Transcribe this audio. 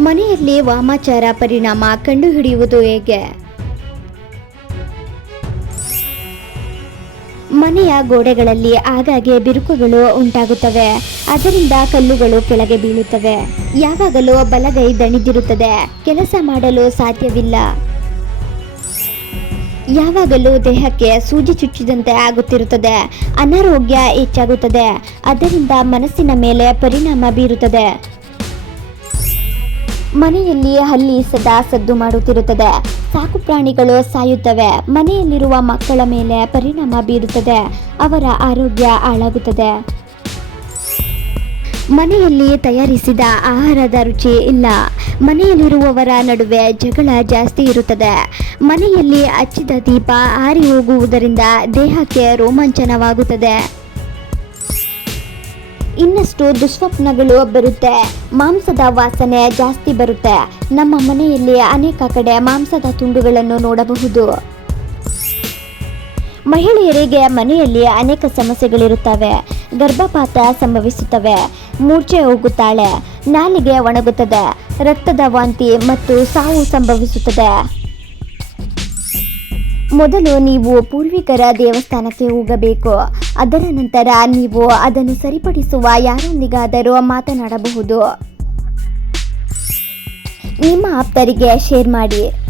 ಮನೆಯಲ್ಲಿ ವಾಮಾಚಾರ ಪರಿಣಾಮ ಕಂಡುಹಿಡಿಯುವುದು ಹೇಗೆ? ಮನೆಯ ಗೋಡೆಗಳಲ್ಲಿ ಆಗಾಗ್ಗೆ ಬಿರುಕುಗಳು ಉಂಟಾಗುತ್ತವೆ. ಅದರಿಂದ ಕಲ್ಲುಗಳು ಕೆಳಗೆ ಬೀಳುತ್ತವೆ. ಯಾವಾಗಲೂ ಬಲಗೈ ದಣಿದಿರುತ್ತದೆ. ಕೆಲಸ ಮಾಡಲು ಸಾಧ್ಯವಿಲ್ಲ. ಯಾವಾಗಲೂ ದೇಹಕ್ಕೆ ಸೂಜಿ ಚುಚ್ಚಿದಂತೆ ಆಗುತ್ತಿರುತ್ತದೆ. ಅನಾರೋಗ್ಯ ಹೆಚ್ಚಾಗುತ್ತದೆ. ಅದರಿಂದ ಮನಸ್ಸಿನ ಮೇಲೆ ಪರಿಣಾಮ ಬೀರುತ್ತದೆ. ಮನೆಯಲ್ಲಿ ಹಲ್ಲಿ ಸದಾ ಸದ್ದು ಮಾಡುತ್ತಿರುತ್ತದೆ. ಸಾಕು ಪ್ರಾಣಿಗಳು ಸಾಯುತ್ತವೆ. ಮನೆಯಲ್ಲಿರುವ ಮಕ್ಕಳ ಮೇಲೆ ಪರಿಣಾಮ ಬೀರುತ್ತದೆ. ಅವರ ಆರೋಗ್ಯ ಹಾಳಾಗುತ್ತದೆ. ಮನೆಯಲ್ಲಿ ತಯಾರಿಸಿದ ಆಹಾರದ ರುಚಿ ಇಲ್ಲ. ಮನೆಯಲ್ಲಿರುವವರ ನಡುವೆ ಜಗಳ ಜಾಸ್ತಿ ಇರುತ್ತದೆ. ಮನೆಯಲ್ಲಿ ಹಚ್ಚಿದ ದೀಪ ಆರಿ ಹೋಗುವುದರಿಂದ ದೇಹಕ್ಕೆ ರೋಮಾಂಚನವಾಗುತ್ತದೆ. ಇನ್ನಷ್ಟು ದುಸ್ವಪ್ನಗಳು ಬರುತ್ತೆ. ಮಾಂಸದ ವಾಸನೆ ಜಾಸ್ತಿ ಬರುತ್ತೆ. ನಮ್ಮ ಮನೆಯಲ್ಲಿ ಅನೇಕ ಕಡೆ ಮಾಂಸದ ತುಂಡುಗಳನ್ನು ನೋಡಬಹುದು. ಮಹಿಳೆಯರಿಗೆ ಮನೆಯಲ್ಲಿ ಅನೇಕ ಸಮಸ್ಯೆಗಳಿರುತ್ತವೆ. ಗರ್ಭಪಾತ ಸಂಭವಿಸುತ್ತವೆ. ಮೂರ್ಛೆ ಹೋಗುತ್ತಾಳೆ. ನಾಲಿಗೆ ಒಣಗುತ್ತದೆ. ರಕ್ತದ ವಾಂತಿ ಮತ್ತು ಸಾವು ಸಂಭವಿಸುತ್ತದೆ. ಮೊದಲು ನೀವು ಪೂರ್ವಿಕರ ದೇವಸ್ಥಾನಕ್ಕೆ ಹೋಗಬೇಕು. ಅದರ ನಂತರ ನೀವು ಅದನ್ನು ಸರಿಪಡಿಸುವ ಯಾರೊಂದಿಗಾದರೂ ಮಾತನಾಡಬಹುದು. ನಿಮ್ಮ ಆಪ್ತರಿಗೆ ಶೇರ್ ಮಾಡಿ.